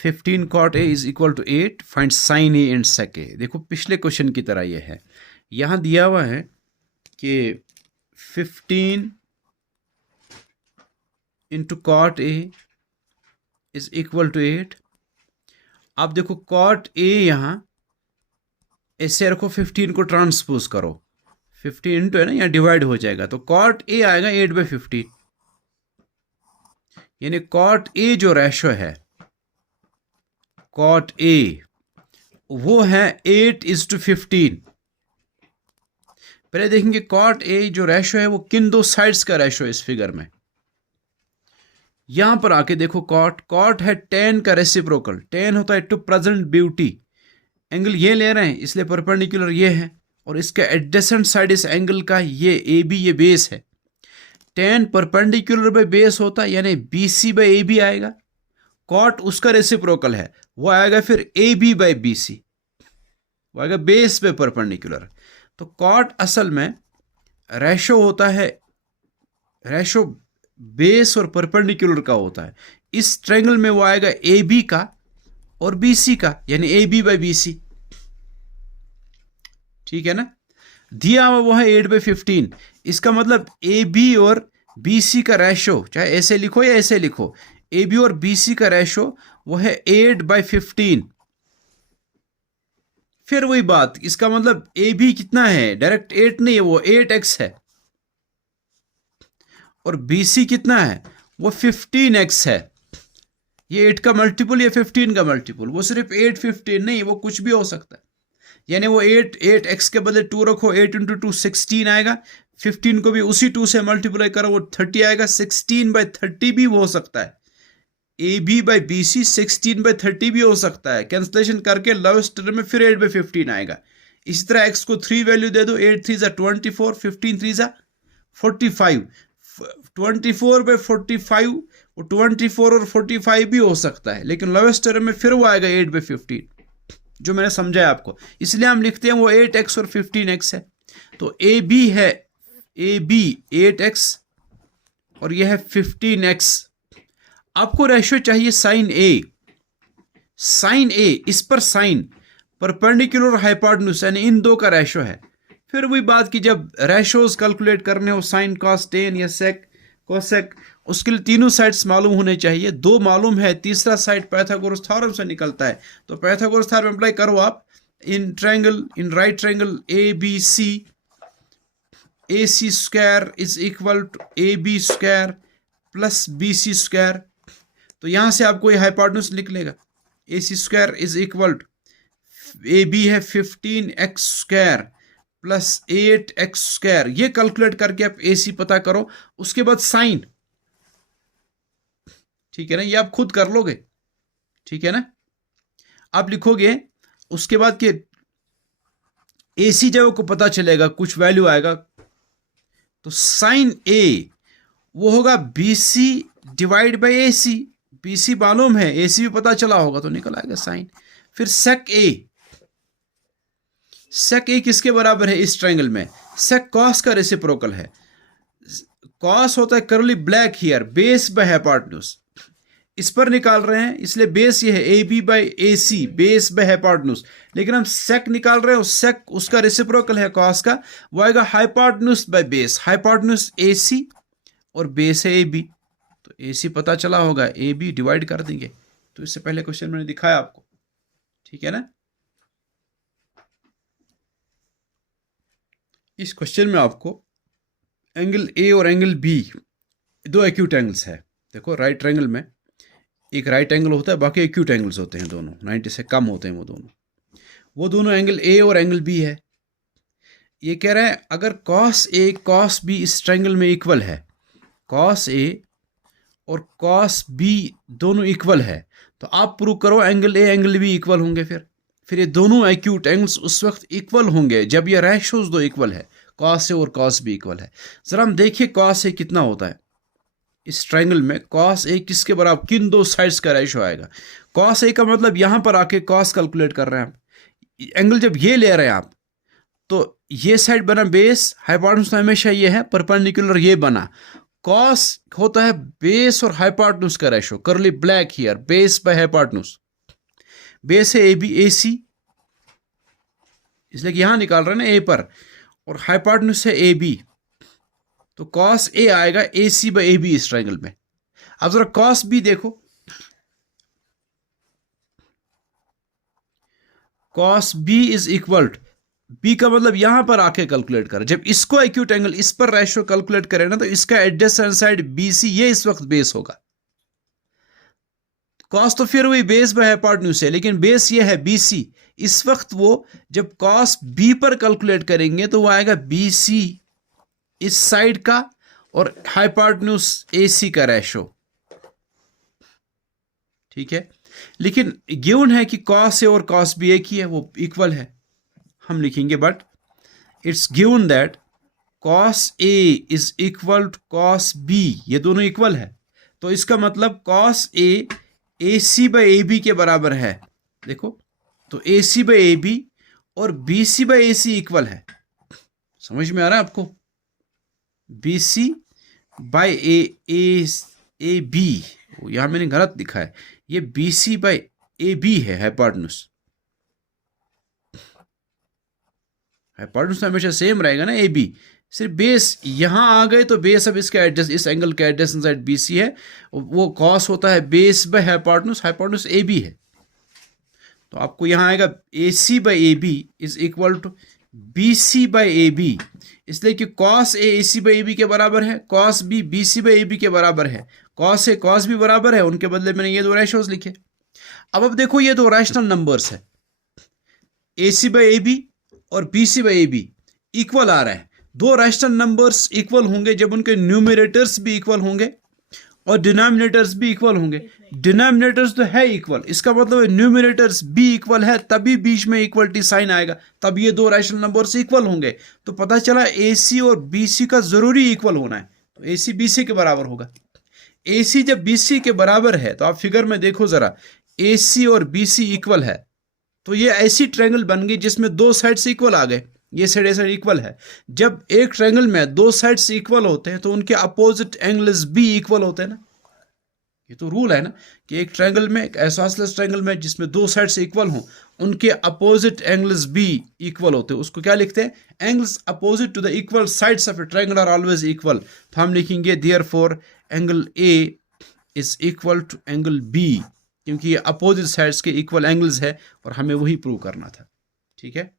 15 cot A is equal to 8, find sin A and sec A। देखो पिछले question की तरह ये है, यहाँ दिया हुआ है कि 15 into cot A is equal to 8। आप देखो cot A यहाँ ऐसे रखो, 15 को ट्रांसपोज करो, 15 इंटू है ना, यहाँ डिवाइड हो जाएगा, तो cot A आएगा 8/15, यानी cot A जो रेशो है cot A वो है 8:15। पहले देखेंगे cot A जो रेशो है वो किन दो साइड्स का रेशो है इस फिगर में। यहां पर आके देखो cot है tan का रेसिप्रोकल, tan होता है टू प्रेजेंट ब्यूटी, एंगल ये ले रहे हैं इसलिए परपेंडिकुलर ये है, और इसका एडजेसेंट साइड इस एंगल का ये AB ये बेस है। tan परपेंडिकुलर बाय बेस होता है यानी BC/AB आएगा, cot उसका रेसिप्रोकल है वो आएगा फिर AB/BC, वो आएगा बेस पे परपेंडिकुलर। तो cot असल में रेशो होता है, रेशो बेस और परपेंडिकुलर का होता है। इस ट्रायंगल में वो आएगा AB का और BC का, यानी AB/BC, ठीक है ना। दिया हुआ वो है 8/15, इसका मतलब AB और BC का रेशो, चाहे ऐसे लिखो या ऐसे लिखो, AB और BC का रेशो वो है 8/15। फिर वही बात, इसका मतलब AB कितना है, डायरेक्ट 8 नहीं है, वो 8x है, और BC कितना है, वो 15x है। ये 8 का मल्टीपल या 15 का मल्टीपल, वो सिर्फ 8 15 नहीं, वो कुछ भी हो सकता है। यानी वो 8x के बदले 2 रखो, 8 × 2 16 आएगा, 15 को भी उसी 2 से मल्टीप्लाई करो वो 30 आएगा, 16/30 भी हो सकता है। AB/BC 16/30 भी हो सकता है। कैंसलेशन करके लोएस्ट टर्म में फिर 8/15 आएगा। इसी तरह x को 3 वैल्यू दे दो, 8 3 24, 15 3 45, 24/45, वो 24 और 45 भी हो सकता है, लेकिन लोएस्ट टर्म में फिर वो आएगा 8/15, जो मैंने समझाया आपको। इसलिए हम लिखते हैं वो 8x और 15x है। तो AB है, AB 8x और यह है 15x। आपको रेशियो चाहिए साइन A, साइन A, इस पर साइन परपेंडिकुलर हाइपोटेन्यूज यानी इन दो का रेशियो है। फिर वही बात कि जब रेशियोज कैलकुलेट करने हो, साइन कॉस टेन या सेक कोसेक, उसके लिए तीनों साइड्स मालूम होने चाहिए। दो मालूम है, तीसरा साइड पाइथागोरस थ्योरम से निकलता है, तो पाइथागोरस थ्योरम अप्लाई करो आप। In triangle, in right triangle ABC, AC² is equal to AB² plus BC²। तो यहां से आपको ये हाइपोटेन्यूज लिख लेगा, AC² is equal to, AB है 15x² प्लस 8x²। ये कैलकुलेट करके आप AC पता करो, उसके बाद साइन, ठीक है ना, ये आप खुद कर लोगे, ठीक है ना। आप लिखोगे उसके बाद कि AC जब आपको पता चलेगा कुछ वैल्यू आएगा, तो साइन A वो होगा BC/AC। BC मालूम है, AC भी पता चला होगा, तो निकल आएगा साइन। फिर सेक A, सेक A किसके बराबर है इस ट्रायंगल में, सेक कॉस का रेसिप्रोकल है। कॉस होता है करली black here, base by hypotenuse, इस पर निकाल रहे हैं इसलिए बेस ये है AB/AC, बेस बाय हाइपोटेन्यूज। लेकिन हम सेक निकाल रहे हैं, सेक उसका रेसिप्रोकल है कॉस का, वो आएगा hypotenuse by base, hypotenuse AC और बेस है AB। तो AC पता चला होगा, AB डिवाइड कर देंगे, तो इससे पहले क्वेश्चन मैंने दिखाया आपको, ठीक है ना। इस क्वेश्चन में आपको एंगल A और एंगल B दो एक्यूट एंगल्स है। देखो राइट ट्रायंगल में एक राइट एंगल होता है, बाकी एक्यूट एंगल्स होते हैं, दोनों 90 से कम होते हैं, वो दोनों एंगल A और एंगल B है। ये कह रहे हैं अगर cos A cos B इस ट्रायंगल में इक्वल है, cos A और cos B दोनों इक्वल है, तो आप प्रूव करो angle A angle B equal होंगे। फिर ये दोनों एक्यूट एंगल्स उस वक्त इक्वल होंगे जब ये रेशियोज दो इक्वल है, cos A और cos B इक्वल है। जरा हम देखिए cos A कितना होता है इस ट्रायंगल में, cos A किसके बराबर, किन दो साइड्स का रेशियो आएगा। cos A का मतलब यहां पर आके cos कैलकुलेट कर रहे हैं आप, एंगल जब ये ले रहे हैं आप, तो ये साइड बना बेस, हाइपोटेन्यूज हमेशा ये है, परपेंडिकुलर ये बना। cos होता है बेस और हाइपोटेन्यूज का रेशियो, करली black here, base by hypotenuse, base है ए बी, ए सी, इसलिए कि यहां निकाल रहे हैं ना ए पर, और हाइपोटेन्यूज है ए बी, तो कॉस ए आएगा A C by A B इस ट्रायंगल में। अब जरा कॉस बी देखो, cos B is equal to, B का मतलब यहां पर आके कैलकुलेट करें, जब इसको एक्यूट एंगल इस पर रेशियो कैलकुलेट करें ना, तो इसका एडजेसेंट साइड बी सी ये इस वक्त बेस होगा। कॉस तो फिर वही बेस बाय हाइपोटेन्यूज है, लेकिन बेस ये है बी सी। इस वक्त वो जब कॉस बी पर कैलकुलेट करेंगे तो वो आएगा बी सी इस साइड का और हाइपोटेन्यूज ए सी का रेशो, ठीक है। लेकिन गिवन है कि कॉस ए और कॉस बी एक ही है, वो इक्वल है, हम लिखेंगे but it's given that cos A is equal to cos B, ये दोनों इक्वल है, तो इसका मतलब cos A C by A B के बराबर है। देखो, तो A C by A B और B C by A C equal है, समझ में आ रहा है आपको? B C by A B, यहां मैंने गलत लिखा है, ये B C by A B है हाइपोटेन्यूज। हाइपोटेन्यूज हमेशा सेम रहेगा ना, ए बी, सिर्फ बेस यहां आ गए तो बेस अब इसका एडजस्ट, इस एंगल का एडजेसेंट साइड बी सी है, वो कॉस होता है base by hypotenuse, hypotenuse A B है, तो आपको यहां आएगा A C by A B is equal to B C by A B, इसलिए कि cos A C by A B के बराबर है, cos B C by A B के बराबर है, कॉस ए कॉस बी बराबर है, उनके बदले मैंने ये दो रेशोज लिखे। अब देखो ये दो रैशनल नंबर्स है, A C by A B और B C by A B equal आ रहा है। दो रैशनल नंबर्स इक्वल होंगे जब उनके न्यूमरेटर्स भी इक्वल होंगे और डिनोमिनेटर्स भी इक्वल होंगे। डिनोमिनेटर्स तो है इक्वल, इसका मतलब न्यूमरेटर्स भी इक्वल है, तभी बीच में इक्वलिटी साइन आएगा, तब ये दो रैशनल नंबर्स इक्वल होंगे। तो पता चला ए सी और बी सी का जरूरी इक्वल होना है, तो ए सी बी सी के बराबर होगा। ए सी जब बी सी के बराबर है तो आप फिगर में देखो जरा, ए सी और बी सी इक्वल है, तो ये ऐसी ट्रायंगल बन गई जिसमें दो साइड्स इक्वल आ गए, ये साइड इक्वल है। जब एक ट्रायंगल में दो साइड्स इक्वल होते हैं तो उनके अपोजिट एंगल्स भी इक्वल होते हैं ना, ये तो रूल है ना कि एक ट्रायंगल में, एक आइसोसेलेस ट्रायंगल में जिसमें दो साइड्स इक्वल हों, उनके अपोजिट एंगल्स भी इक्वल होते हैं। उसको क्या लिखते हैं? Angles opposite to the equal sides of a triangle are always equal. तो हम लिखेंगे therefore angle A is equal to angle B, क्योंकि ये अपोजिट साइड्स के इक्वल एंगल्स है और हमें वही प्रूव करना था, ठीक है।